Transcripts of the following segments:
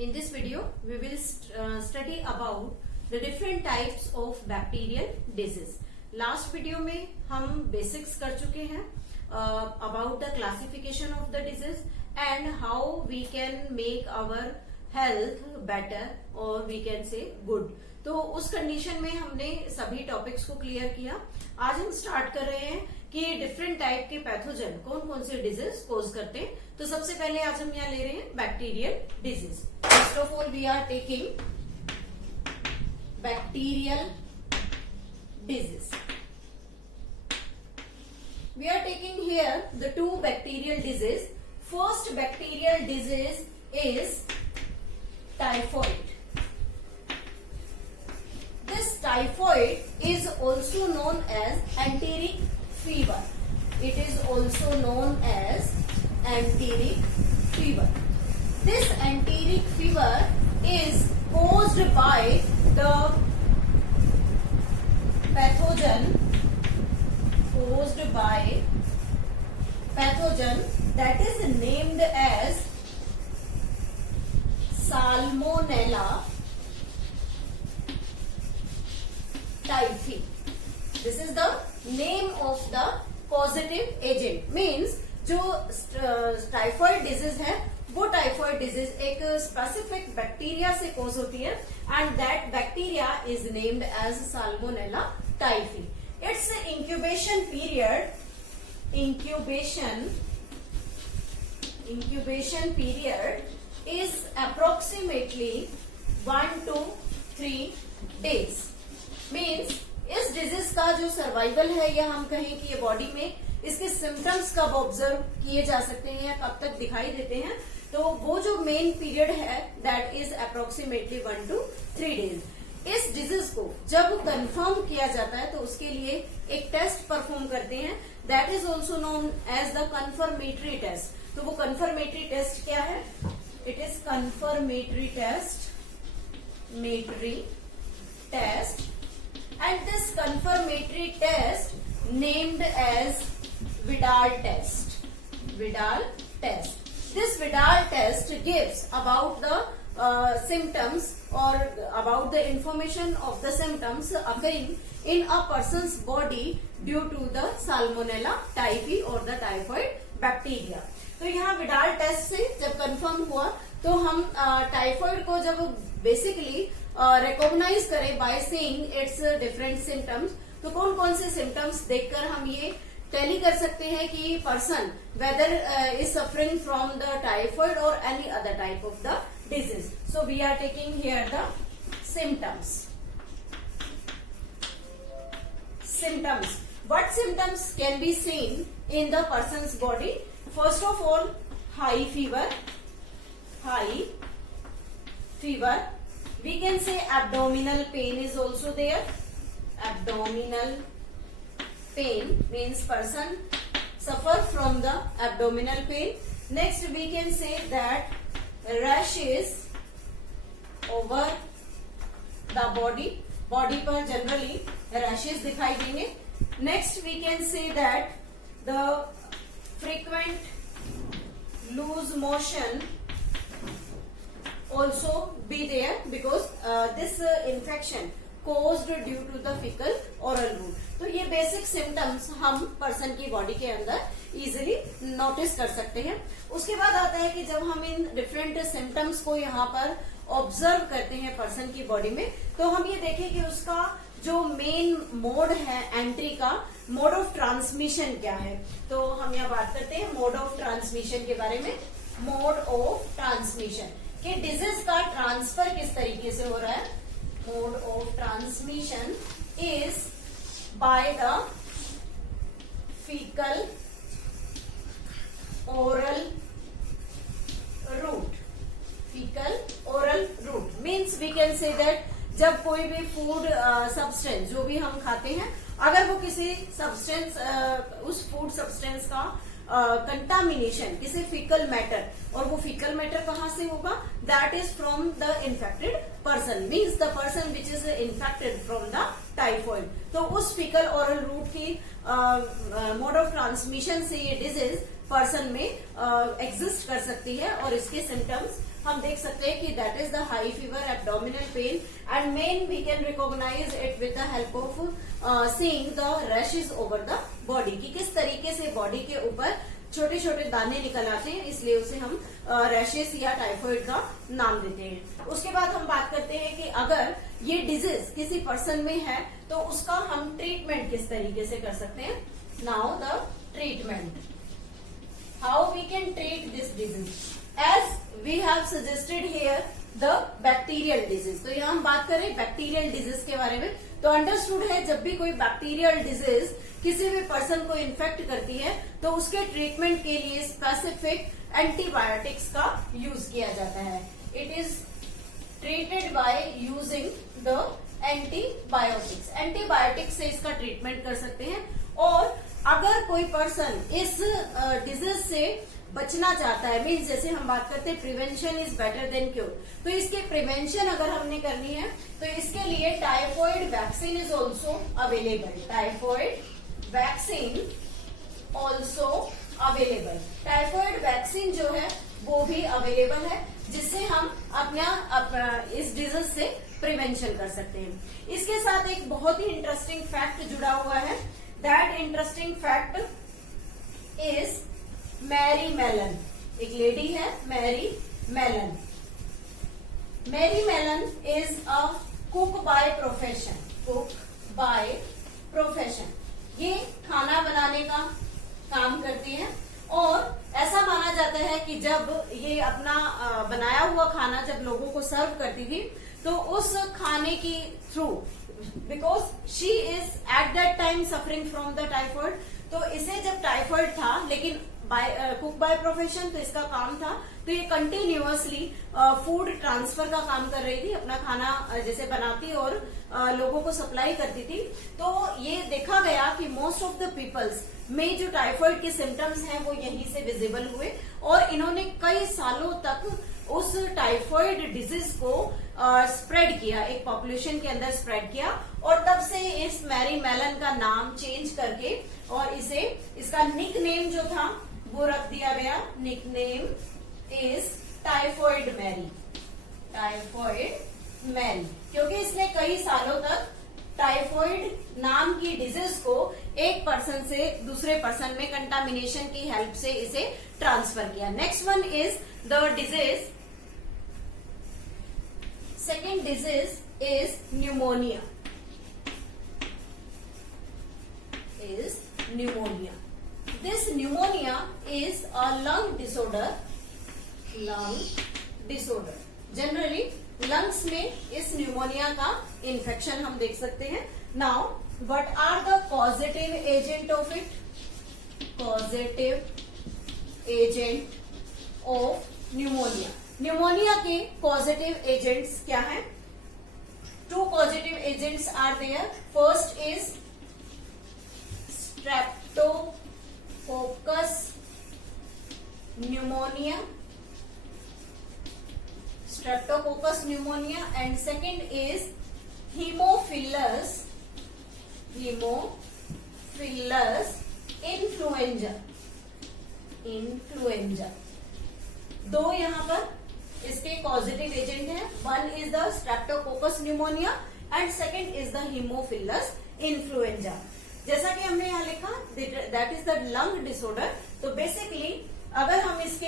In this video, we will study about the different types of bacterial disease. Last video में हम basics कर चुके हैं about the classification of the disease and how we can make our health better or we can say good. तो उस condition में हमने सभी टॉपिक्स को क्लियर किया. आज हम स्टार्ट कर रहे हैं कि डिफरेंट टाइप के पैथोजन कौन कौन से डिजीज कोज करते हैं. तो सबसे पहले आज हम यहाँ ले रहे हैं bacterial disease. First of all we are taking bacterial disease. We are taking here the two bacterial disease. First bacterial disease is typhoid. This typhoid is also known as enteric fever. It is also known as enteric fever. This enteric fever is caused by the pathogen that is named as Salmonella typhi. This is the name of the causative agent. Means जो typhoid disease है वो typhoid disease एक specific bacteria से cause होती है and that bacteria is named as Salmonella typhi. It's incubation period is approximately 1 to 3 days. Means इस disease का जो सर्वाइवल है या हम कहें कि ये बॉडी में इसके सिम्टम्स कब ऑब्जर्व किए जा सकते हैं या कब तक दिखाई देते हैं, तो वो जो मेन पीरियड है that is approximately 1 to 3 days. इस डिजीज को जब कंफर्म किया जाता है तो उसके लिए एक टेस्ट परफॉर्म करते हैं that is also known as the confirmatory test. तो वो कन्फर्मेटरी टेस्ट क्या है? It is confirmatory test and this confirmatory test named as Vidal test. This Vidal test gives about the symptoms or about the information of the symptoms occurring in a person's body due to the Salmonella typhi or the typhoid bacteria. तो यहाँ Widal test से जब confirm हुआ तो हम typhoid को जब basically recognise करें by seeing it's different symptoms, तो कौन कौन से सिम्टम्स देखकर हम ये टेली कर सकते हैं कि person whether is suffering from the typhoid और any other type of the disease. So we are taking here the symptoms. What symptoms can be seen in the person's body? First of all, high fever. We can say abdominal pain is also there. Abdominal pain means person suffer from the abdominal pain. Next we can say that rashes over the body पर generally rashes दिखाई देंगे. Next we can say that the frequent loose motion also be there because this infection caused due to the fecal oral route. तो ये basic symptoms हम person की body के अंदर easily notice कर सकते हैं. उसके बाद आता है कि जब हम इन डिफरेंट सिम्टम्स को यहाँ पर ऑब्जर्व करते हैं पर्सन की बॉडी में, तो हम ये देखें कि उसका जो मेन मोड है एंट्री का मोड ऑफ ट्रांसमिशन क्या है. तो हम यहाँ बात करते हैं मोड ऑफ ट्रांसमिशन के बारे में. मोड ऑफ ट्रांसमिशन कि डिजीज का ट्रांसफर किस तरीके से हो रहा है. Mode of transmission is by the faecal oral route. Means we can say that जब कोई भी फूड सब्सटेंस जो भी हम खाते हैं अगर वो किसी सब्सटेंस उस फूड सब्सटेंस का कंटामिनेशन किसी फीकल मैटर, और वो फीकल मैटर कहाँ से होगा? That is from the infected person. Means the person which is infected from the typhoid. तो उस फीकल ओरल रूट की मोड ऑफ ट्रांसमिशन से ये डिजीज पर्सन में एग्जिस्ट कर सकती है। और इसके सिम्टम्स हम देख सकते हैं कि that is the high fever, abdominal pain and main we can recognise it with the help of seeing the rashes over the body, कि किस तरीके से बॉडी के ऊपर छोटे छोटे दाने निकल आते हैं, इसलिए उसे हम रैशेस या टाइफाइड का नाम देते हैं। उसके बाद हम बात करते हैं कि अगर ये डिजीज किसी पर्सन में है तो उसका हम ट्रीटमेंट किस तरीके से कर सकते हैं। Now the treatment, how we can treat this disease, as we have suggested here the bacterial disease. तो यहाँ हम बात करें बैक्टीरियल डिजीज के बारे में, तो अंडरस्टूड है जब भी कोई बैक्टीरियल डिजीज किसी भी पर्सन को इन्फेक्ट करती है तो उसके ट्रीटमेंट के लिए स्पेसिफिक एंटीबायोटिक्स का यूज किया जाता है। It is treated by using the antibiotics. Antibiotics से इसका ट्रीटमेंट कर सकते हैं। और अगर कोई पर्सन इस डिजीज से बचना चाहता है, मीन्स जैसे हम बात करते हैं prevention is better than cure, तो इसके प्रिवेंशन अगर हमने करनी है तो इसके लिए typhoid vaccine is also available. Typhoid vaccine also available. Typhoid vaccine जो है वो भी अवेलेबल है, जिससे हम अपना इस डिजीज से प्रिवेंशन कर सकते हैं। इसके साथ एक बहुत ही इंटरेस्टिंग फैक्ट जुड़ा हुआ है। That interesting fact is Mary Mallon. एक लेडी है Mary Mallon. Mary Mallon is a cook by profession. Cook by profession, ये खाना बनाने का काम करती है। और ऐसा माना जाता है कि जब ये अपना बनाया हुआ खाना जब लोगों को सर्व करती थी तो उस खाने की through, because she is at that time suffering from the typhoid, तो इसे जब टाइफॉइड था लेकिन कुक बाय प्रोफेशन तो इसका काम था, तो ये कंटिन्यूअसली फूड ट्रांसफर का काम कर रही थी, अपना खाना जैसे बनाती और लोगों को सप्लाई करती थी। तो ये देखा गया कि मोस्ट ऑफ द पीपल्स में जो टाइफॉइड के सिम्टम्स हैं वो यहीं से विजिबल हुए और इन्होंने कई सालों तक उस टाइफॉइड डिजीज को स्प्रेड किया, एक पॉपुलेशन के अंदर स्प्रेड किया। और तब से इस मैरी मेलन का नाम चेंज करके और इसे इसका निक नेम जो था वो रख दिया गया। Nickname is typhoid Mary. Typhoid Mary, क्योंकि इसने कई सालों तक टाइफॉइड नाम की डिजीज को एक पर्सन से दूसरे पर्सन में कंटामिनेशन की हेल्प से इसे ट्रांसफर किया। Next one is the disease, second disease is pneumonia. This pneumonia is a lung disorder. Generally lungs में इस न्यूमोनिया का इन्फेक्शन हम देख सकते हैं। Now, what are the causative agent of it? Causative agent of pneumonia. Pneumonia के causative agents क्या हैं? Two causative agents are there. First is Streptococcus pneumonia. Streptococcus pneumonia, and second is Haemophilus influenza. दो यहाँ पर इसके causative agent हैं। One is the Streptococcus pneumonia and second is the Haemophilus influenza. जैसा कि हमने यहाँ लिखा that is the lung disorder. तो बेसिकली अगर हम इसके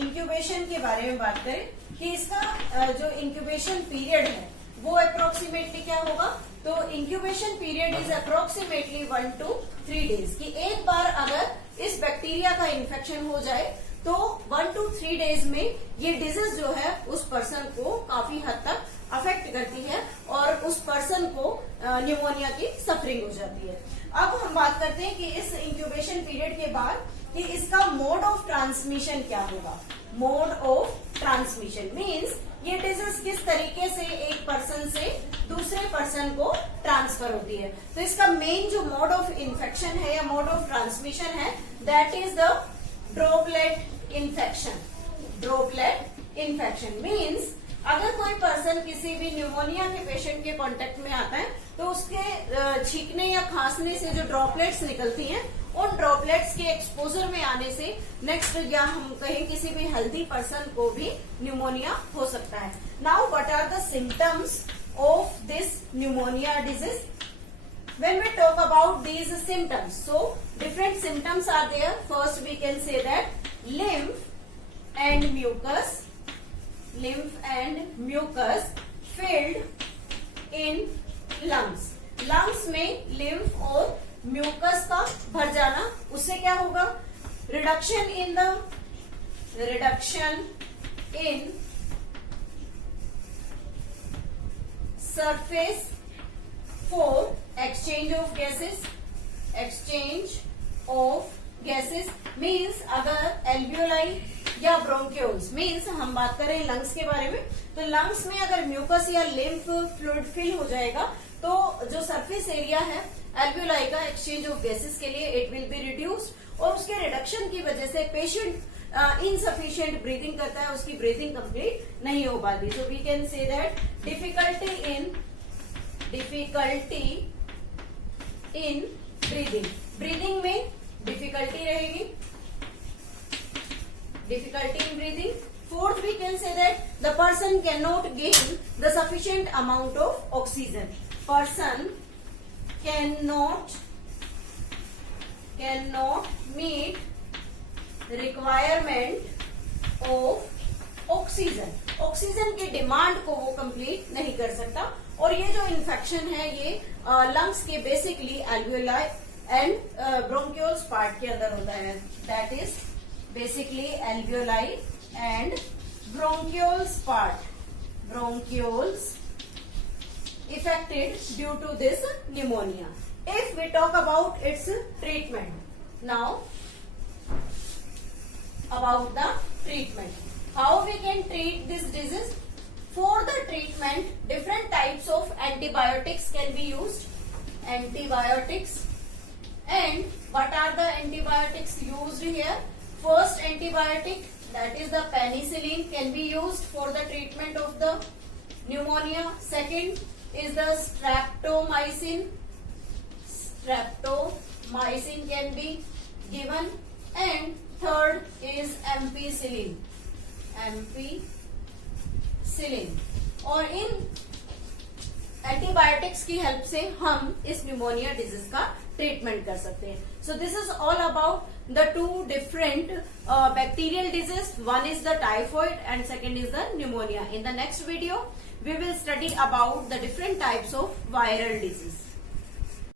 इंक्यूबेशन के बारे में बात करें कि इसका जो इंक्यूबेशन पीरियड है वो अप्रोक्सीमेटली क्या होगा, तो incubation period is approximately 1 to 3 days। कि एक बार अगर इस बैक्टीरिया का इन्फेक्शन हो जाए तो 1 to 3 days में ये डिजीज जो है उस पर्सन को काफी हद तक अफेक्ट करती है और उस पर्सन को न्यूमोनिया की सफरिंग हो जाती है। अब हम बात करते हैं कि इस इंक्यूबेशन पीरियड के बाद कि इसका मोड ऑफ ट्रांसमिशन क्या होगा। मोड ऑफ ट्रांसमिशन मीन्स ये डिजीज किस तरीके से एक पर्सन से दूसरे पर्सन को ट्रांसफर होती है। तो इसका मेन जो मोड ऑफ इन्फेक्शन है या मोड ऑफ ट्रांसमिशन है that is the droplet infection. Droplet infection means अगर कोई पर्सन किसी भी न्यूमोनिया के पेशेंट के कांटेक्ट में आता है तो उसके छींकने या खांसने से जो ड्रॉपलेट्स निकलती हैं उन ड्रॉपलेट्स के एक्सपोजर में आने से नेक्स्ट या हम कहें किसी भी हेल्दी पर्सन को भी न्यूमोनिया हो सकता है. Now what are the symptoms of this pneumonia disease? When we talk about these symptoms, so different symptoms are there. First we can say that lymph and mucus filled in lungs. lungs में lymph और mucus का भर जाना, उससे क्या होगा? reduction in surface for exchange of gases means अगर alveoli या bronchioles means हम बात करें लंग्स के बारे में, तो लंग्स में अगर म्यूकस या लिम्फ फ्लूइड फिल हो जाएगा तो जो सरफेस एरिया है alveoli का एक्सचेंज ऑफ गैसेस के लिए इट विल बी रिड्यूस्ड, और उसके रिडक्शन की वजह से पेशेंट इनसफिशिएंट ब्रीदिंग करता है, उसकी ब्रीदिंग कंप्लीट नहीं हो पाती. So we can say that difficulty in breathing में डिफिकल्टी रहेगी, difficulty in breathing. Fourth, we can say that the person cannot gain the sufficient amount of oxygen. Person cannot meet requirement of oxygen. Oxygen की demand को वो complete नहीं कर सकता. और ये जो इन्फेक्शन है ये लंग्स के basically alveoli and bronchioles part के अंदर होता है. That is basically alveoli and bronchioles part, bronchioles affected due to this pneumonia. If we talk about its treatment, now about the treatment, how we can treat this disease? For the treatment, different types of antibiotics can be used. Antibiotics, and what are the antibiotics used here? First antibiotic, that is the penicillin, can be used for the treatment of the pneumonia. Second is the streptomycin. Streptomycin can be given, and third is ampicillin. और इन antibiotics की help से हम इस pneumonia disease का treatment कर सकते हैं. So this is all about the two different bacterial disease. One is the typhoid and second is the pneumonia. In the next video we will study about the different types of viral disease.